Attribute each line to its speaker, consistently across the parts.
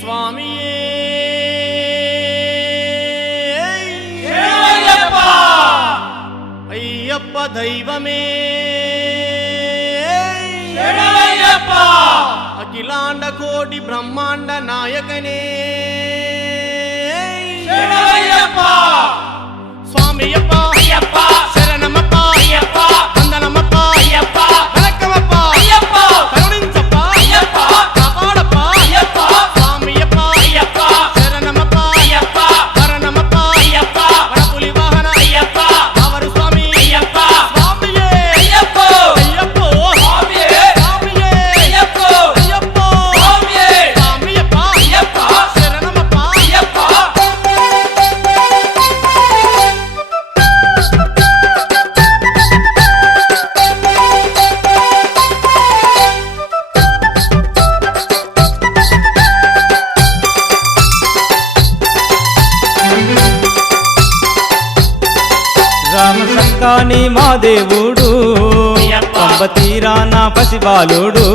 Speaker 1: స్వామియే! అయ్యప్ప దైవమే! అఖిలాండ కోటి బ్రహ్మాండ నాయకనే
Speaker 2: రామ సక్కాని మా దేవుడు. పంబ తీరాన పసిబాలుడు.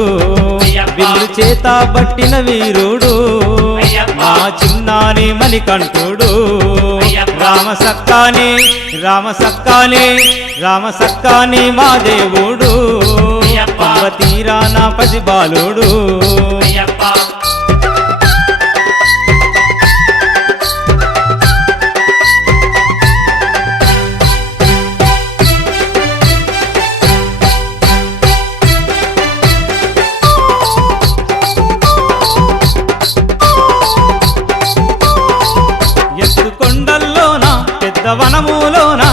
Speaker 2: విల్లు చేత పట్టిన వీరుడు. మా చిన్నాని మణికంఠుడు. రామ సక్కాని రామ సక్కాని రామ సక్కాని మా దేవుడు. పంబ తీరాన పసిబాలుడు వనములోన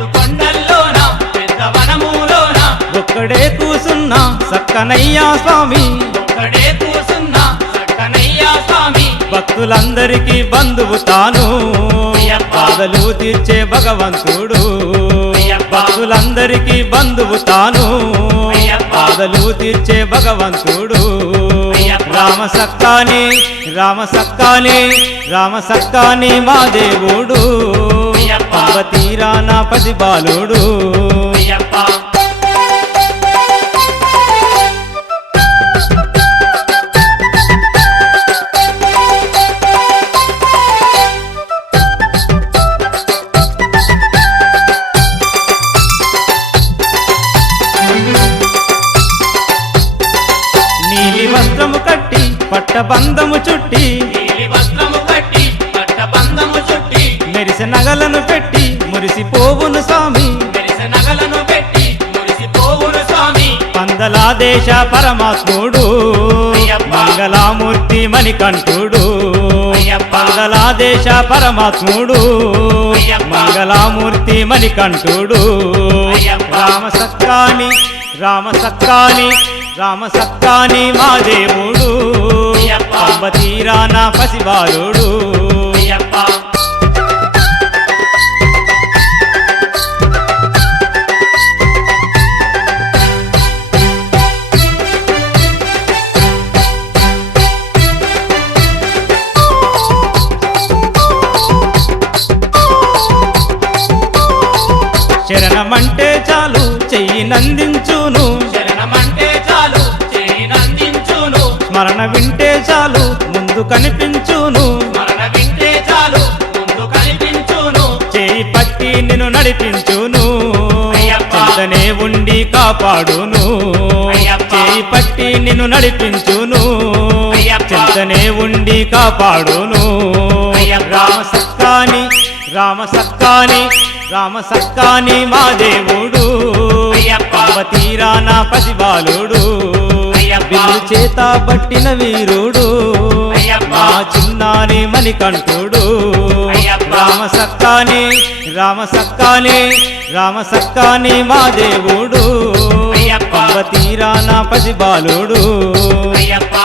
Speaker 3: కొండల్లోన పెద్ద వనములోన
Speaker 2: ఒక్కడే కూసున్నా సక్కనయ్యా స్వామి.
Speaker 3: ఒక్కడే కూసున్న సక్కనయ్య స్వామి.
Speaker 2: భక్తులందరికీ బంధువు తాను. బాధలు తీర్చే భగవంతుడు. భక్తులందరికీ బంధువు తాను. బాధలు తీర్చే భగవంతుడు. రామ సక్కాని రామ సక్కాని రామ సక్కాని మా దేవుడు. పంబ
Speaker 3: అయ్యప్ప.
Speaker 2: నీలి వస్త్రము కట్టి పట్టబంధము చుట్టి నగలను పెట్టి మురిసిపోవును స్వామి
Speaker 3: నగలను పెట్టి మురిసిపోవును స్వామి
Speaker 2: పందలాదేశ పరమాత్ముడు
Speaker 3: అయ్యప్ప.
Speaker 2: మంగళామూర్తి మణికంఠుడు
Speaker 3: అయ్యప్ప.
Speaker 2: పందలాదేశ పరమాత్ముడు. మంగళామూర్తి మణికంఠుడు. రామ సక్కాని రామ సక్కాని రామ సక్కాని మా దేవుడు. పంబ తీరాన పసిబాలుడు
Speaker 3: అయ్యప్ప
Speaker 2: శరణమంటే చాలు చెయ్యి నందించును
Speaker 3: శరణమంటే చాలు చేయి నందించును
Speaker 2: స్మరణ వింటే చాలు ముందు కనిపించును
Speaker 3: మరణ వింటే చాలు ముందు కనిపించును
Speaker 2: చేయి పట్టి నిన్ను నడిపించును. చింతనే ఉండి కాపాడును. చేయి పట్టి నిన్ను నడిపించును. చింతనే ఉండి కాపాడును. రామ సక్కాని రామ సక్కాని రామ సక్కాని మా దేవుడు. పంబ తీరాన పసిబాలుడు చేత పట్టిన వీరుడు. మా చిన్నాని మణికంఠుడు. రామ సక్కాని రామ సక్కాని రామ సక్కాని మా దేవుడు. పంబ తీరాన పసిబాలుడు
Speaker 3: అయ్యప్ప